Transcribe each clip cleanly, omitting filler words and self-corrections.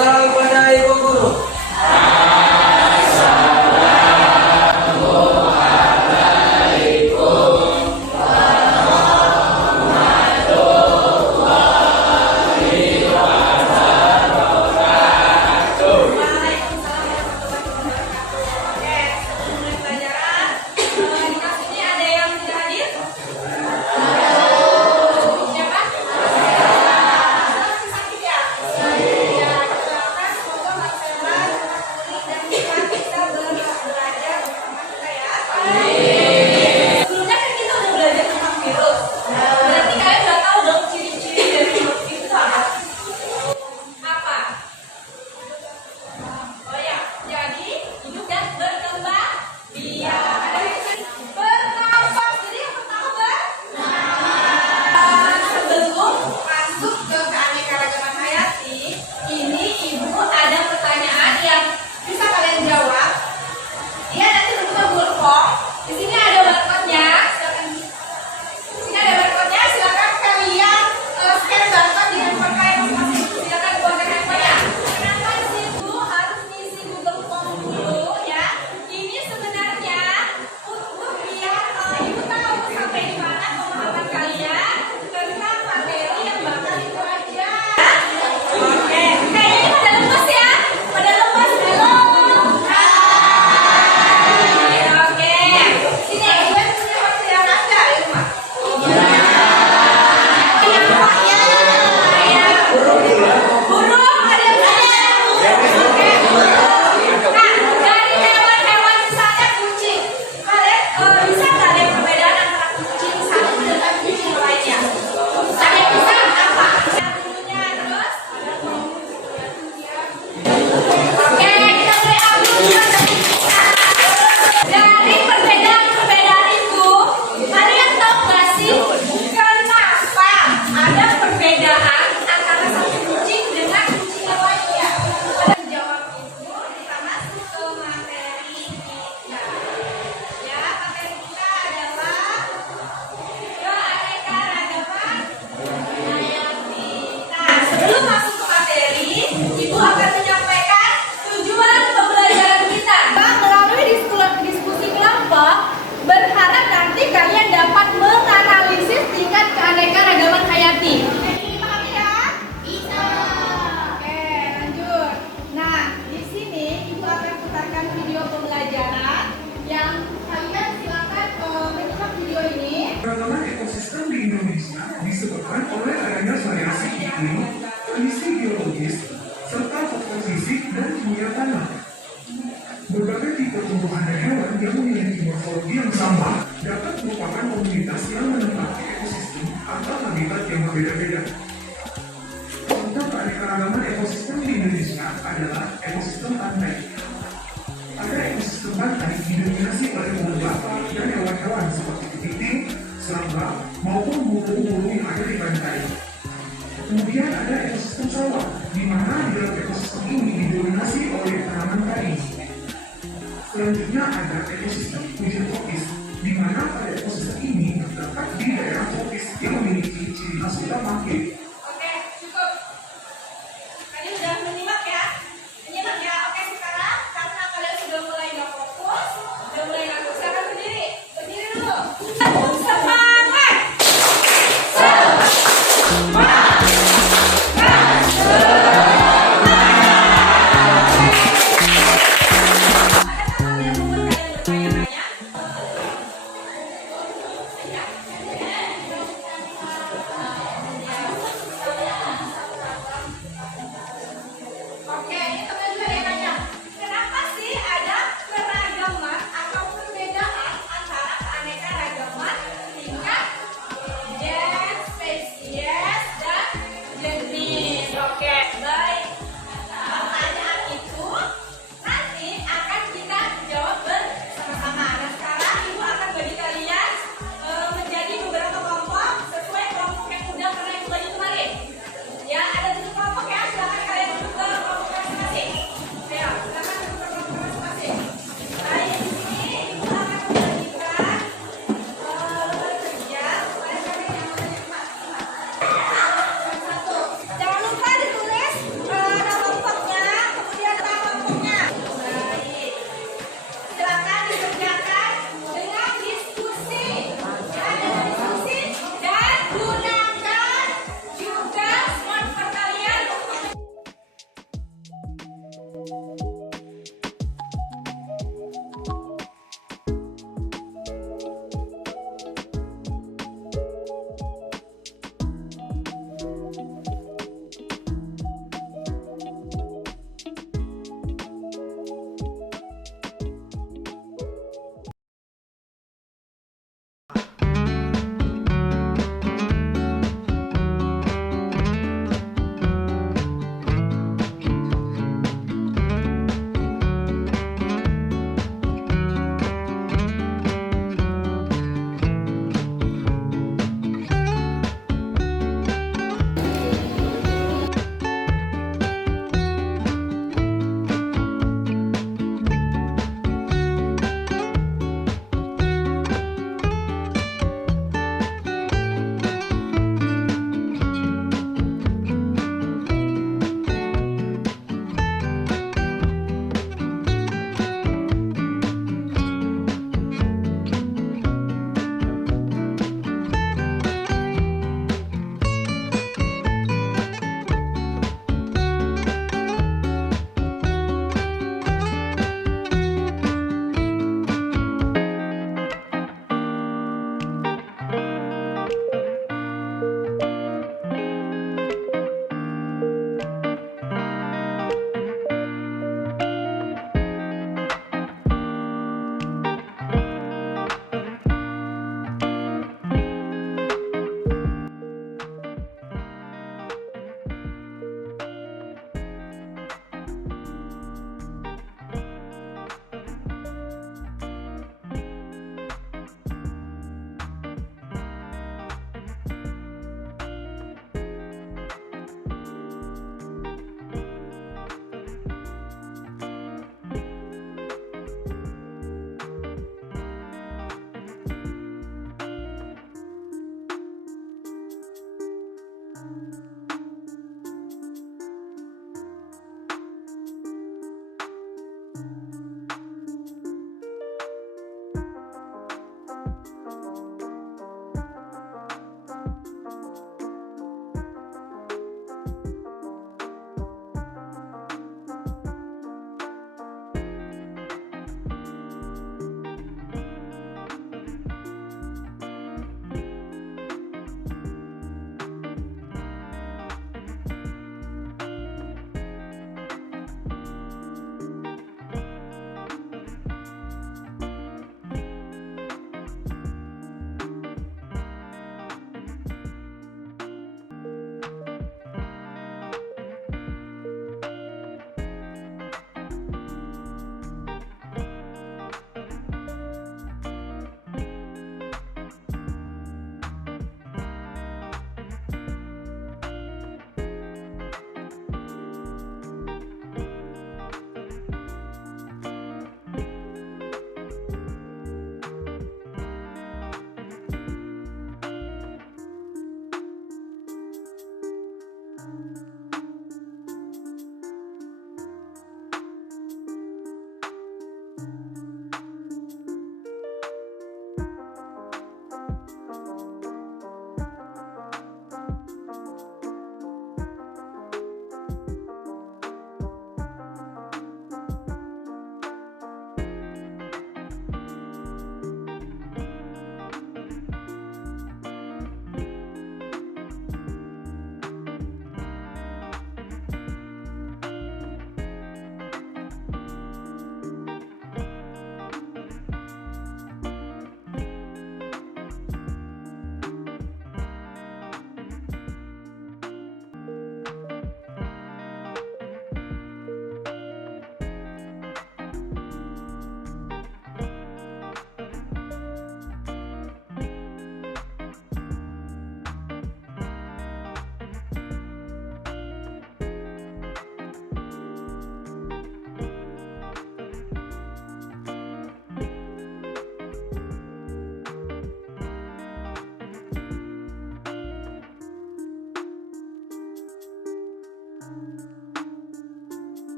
salam kepada Ibu Guru. Keragaman ekosistem di Indonesia disebabkan oleh adanya variasi iklim, kondisi biologis, serta faktor fisik dan kimia tanah. Berbagai tipe tumbuhan dan hewan yang memiliki morfologi yang sama dapat merupakan komunitas yang menempati ekosistem atau habitat yang berbeda-beda. Contoh keanekaragaman ekosistem di Indonesia adalah ekosistem pantai. Ada ekosistem pantai didominasi oleh unggas dan hewan-hewan seperti kepiting, serangga, maupun bulu-bulu yang ada di pantai. Kemudian ada ekosistem sawah, di mana di dalam ekosistem ini didominasi oleh tanaman kari. Selanjutnya ada ekosistem hujan tropis, di mana pada ekosistem ini terdapat di daerah tropis yang memiliki ciri khas utama yaitu. Oke, cukup. Tadi sudah menyimak ya? Menyimak ya? Oke, sekarang karena kalian sudah mulai nggak fokus, sudah mulai ngantuk, silakan berdiri. Berdiri dulu. Semangat! Adakah kalian membuat kalian bertanya-tanya?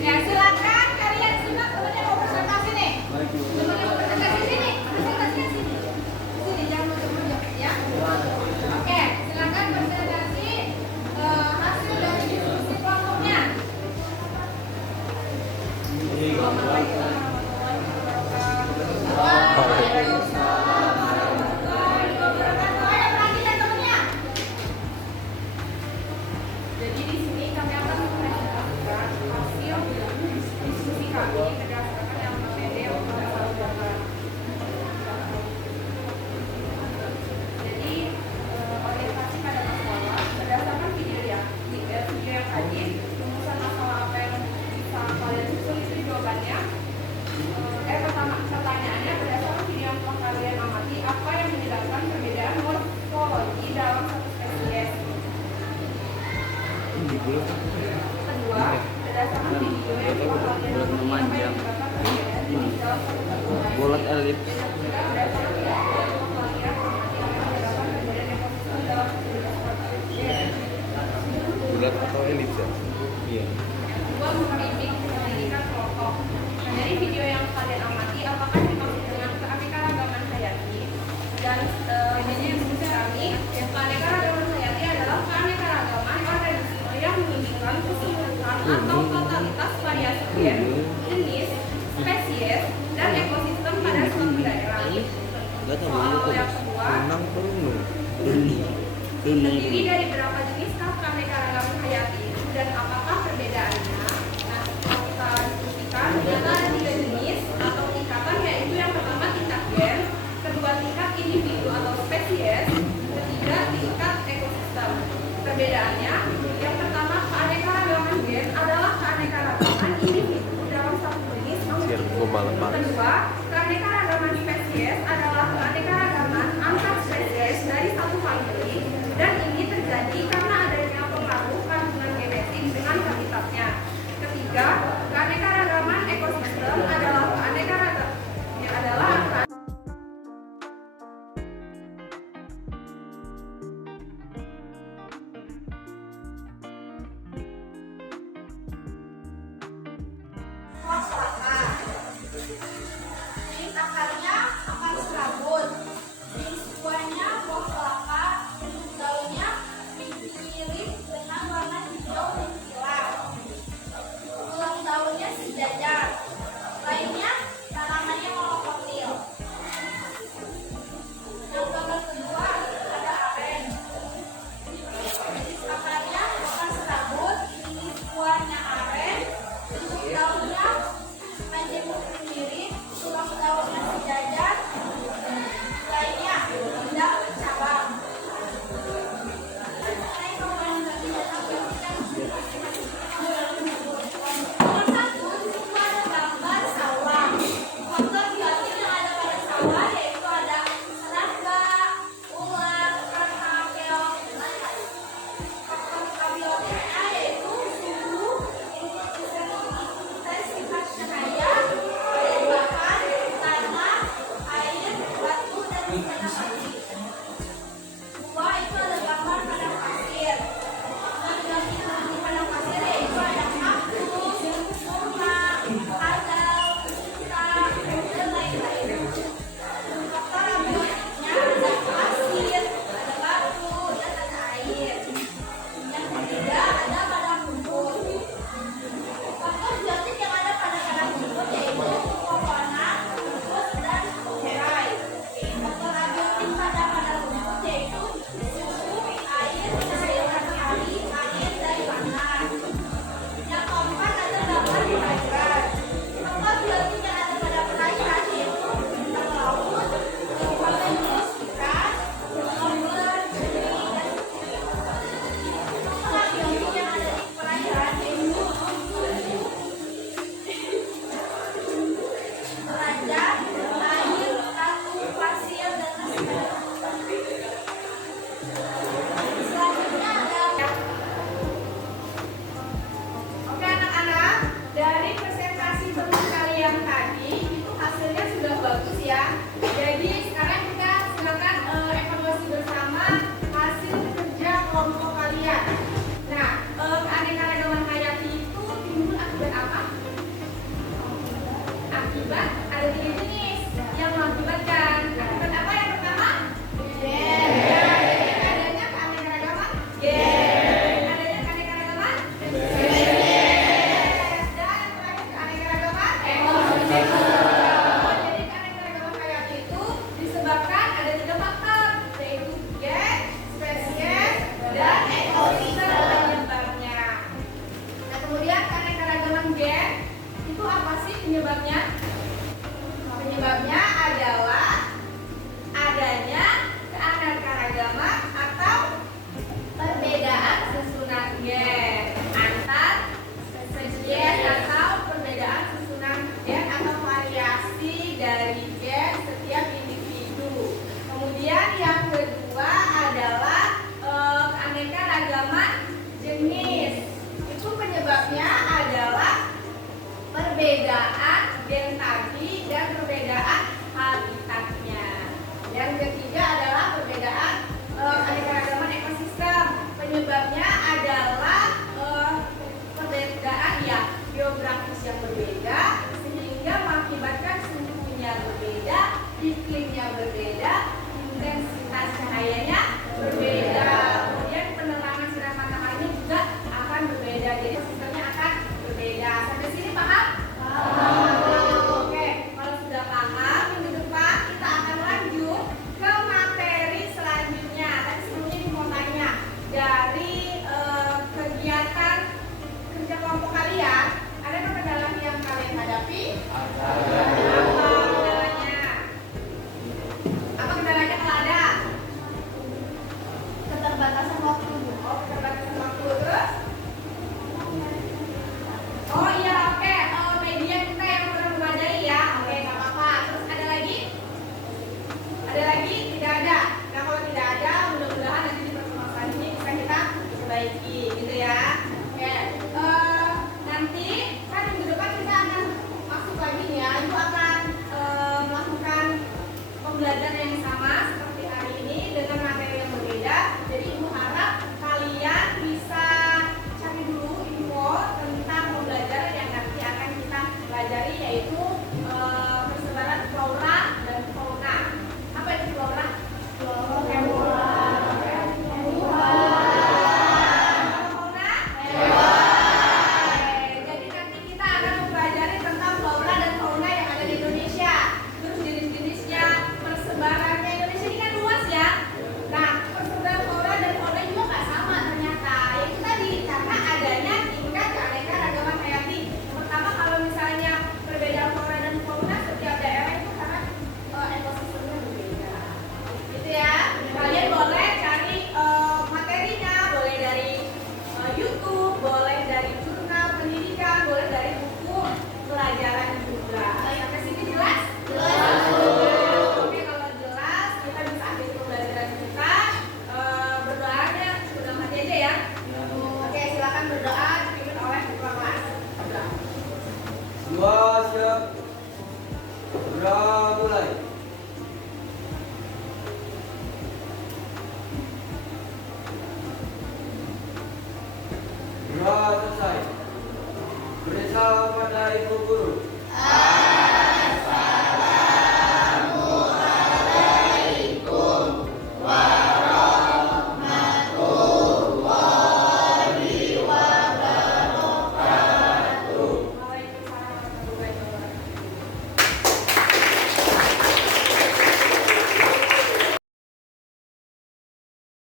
Ya silakan kalian semua teman-teman mau presentasi nih. Teman-teman mau presentasi sini, presentasinya sini. Sini jangan mundur-mundur ya. Oke, silakan presentasi hasil dari diskusi kelompoknya. Jadi di sini kami akan mempresentasikan hasil diskusi kami berdasarkan yang materi pada saudara. Jadi orientasi pada masalah berdasarkan video yang tadi, rumusan masalah apa yang bisa kalian susun itu jawabannya. Pertanyaannya berdasarkan video yang telah kalian amati, apa yang menyebabkan perbedaan morfologi dalam satu spesies? Kedua, berdasarkan video yang telah kalian amati, apa yang menyebabkan perbedaan dalam satu spesies? Bulat elips. Ketiga, berdasarkan video yang telah kalian amati, apa yang menyebabkan perbedaan ekosistem dalam satu spesies? Bulat atau elips ya? Iya. Yang kedua, membimbing penyelidikan kelompok. Nah, dari video yang kalian amati, apakah dimaksud dengan keanekaragaman hayati? Dan ini yang menurut kami, keanekaragaman hayati adalah keanekaragaman organisme yang menunjukkan keseluruhan atau totalitas variasi gen, jenis, spesies, dan ekosistem pada suatu daerah. Soal yang kedua, terdiri dari berapa jeniskah keanekaragaman hayati itu dan apakah perbedaannya? Nah, setelah kita diskusikan, ternyata ada 3 jenis atau tingkatan, yaitu yang pertama tingkat gen, kedua tingkat individu atau spesies, ketiga tingkat ekosistem. Perbedaannya, yang pertama keanekaragaman gen adalah keanekaragaman individu dalam satu jenis organisme Kedua, keanekaragaman spesies adalah keanekaragaman antar spesies dari satu famili, dan ini terjadi karena adanya pengaruh kandungan genetik dengan habitatnya. Ketiga, keanekaragaman ekosistem adalah jenis akarnya akar serabut, jenis buahnya buah kelapa, jenis daunnya mirip dengan warna hijau mengkilap. Tulang daunnya sejajar, lainnya tanamannya monokotil. Yang gambar kedua ada aren. Jenis akarnya akar serabut, jenis buahnya aren, jenis daunnya majemuk mirip, tulang daunnya sejajar, lainnya tidak bercabang. Nomor satu, di situ ada gambar sawah. Faktor biotik yang ada pada sawah yaitu ada serangga, ular, kerta, keong, dan lain-lain. Faktor abiotiknya yaitu suhu, intensitas cahaya, bahan, tanah, air, batu, dan padang pasir. Dua, itu ada gambar padang pasir. Gambar di padang pasir yaitu ada kaktus, kurma, kadal, unta, dan lain-lain. Faktor abiotiknya ada pasir, ada batu, dan ada air. Yang ketiga ada padang rumput. Faktor biotik yang ada pada padang rumput yaitu pepohonan, rumput, dan herai. Faktor abiotik pada padang rumput yaitu suhu, air, cahaya matahari, angin, dan panas. Yang keempat ada gambar perairan. Faktor biotik yang ada pada perairan yaitu bintang laut, pantai terus ikan, ombak, cumi, dan faktor abiotik yang ada di perairan yaitu derajat, air, batu, pasir, dan lain-lain. Selanjutnya ada. Oke anak-anak, dari presentasi teman kalian tadi itu hasilnya sudah bagus ya. Jadi sekarang kita silakan evaluasi bersama hasil kerja kelompok kalian. Nah, keanekaragaman hayati itu timbul akibat apa? Akibat ada 3 jenis yang mengakibatkan. Akibat apa yang pertama? Gen. Jadi adanya keanekaragaman gen. Adanya keanekaragaman spesies. Dan yang terakhir keanekaragaman ekosistem. Jadi keanekaragaman hayati itu disebabkan ada 3 faktor, yaitu gen, spesies, dan ekosistem penyebabnya. Nah, kemudian keanekaragaman gen itu apa sih penyebabnya? Penyebabnya adalah adanya keanekaragaman atau perbedaan susunan gen antar spesies atau perbedaan susunan gen atau variasi dari gen setiap individu. Kemudian yang kedua adalah keanekaragaman jenis. Itu penyebabnya adalah perbedaan gen tadi dan perbedaan habitatnya. Yang ketiga adalah perbedaan keanekaragaman ekosistem. Penyebabnya adalah perbedaan ya geografis yang berbeda sehingga mengakibatkan suhunya berbeda, iklimnya berbeda, intensitas cahayanya berbeda. Kemudian penerangan sinar mataharinya juga akan berbeda. Jadi sistemnya akan berbeda. Sampai sini paham? Oke, kalau sudah paham, minggu depan kita akan lanjut ke materi selanjutnya. Tapi sebelumnya ini mau tanya, dari kegiatan kerja kelompok kalian, ada kendala yang kalian hadapi? Apa kendalanya? Apa kendalanya kalau ada? Keterbatasan Ibu akan melakukan pembelajaran yang sama seperti hari ini dengan materi yang berbeda. Jadi Ibu harap kalian bisa cari dulu info tentang pembelajaran yang nanti akan kita pelajari, yaitu persebaran flora dan fauna. Apa itu flora? Flora. Jadi nanti kita akan mempelajari tentang flora dan fauna yang ada di Indonesia. Terus jenis-jenisnya, persebarannya. Indonesia ini kan luas ya. Nah, persebaran flora dan fauna juga nggak sama ternyata. Ya itu tadi, karena adanya tingkat keanekaragaman hayati. Pertama, kalau misalnya perbedaan flora dan fauna setiap daerah itu karena ekosistemnya berbeda. Gitu ya. Kalian boleh cari materinya, boleh dari YouTube, boleh dari jurnal pendidikan, boleh dari buku pelajaran juga. Sampai sini jelas? Jelas. Oke, kalau jelas kita bisa akhiri pembelajaran kita. Berdoanya sudah mati aja ya. Oke, silakan berdoa dipimpin oleh ketua kelas. Berdoa. Dua siap. Gerak.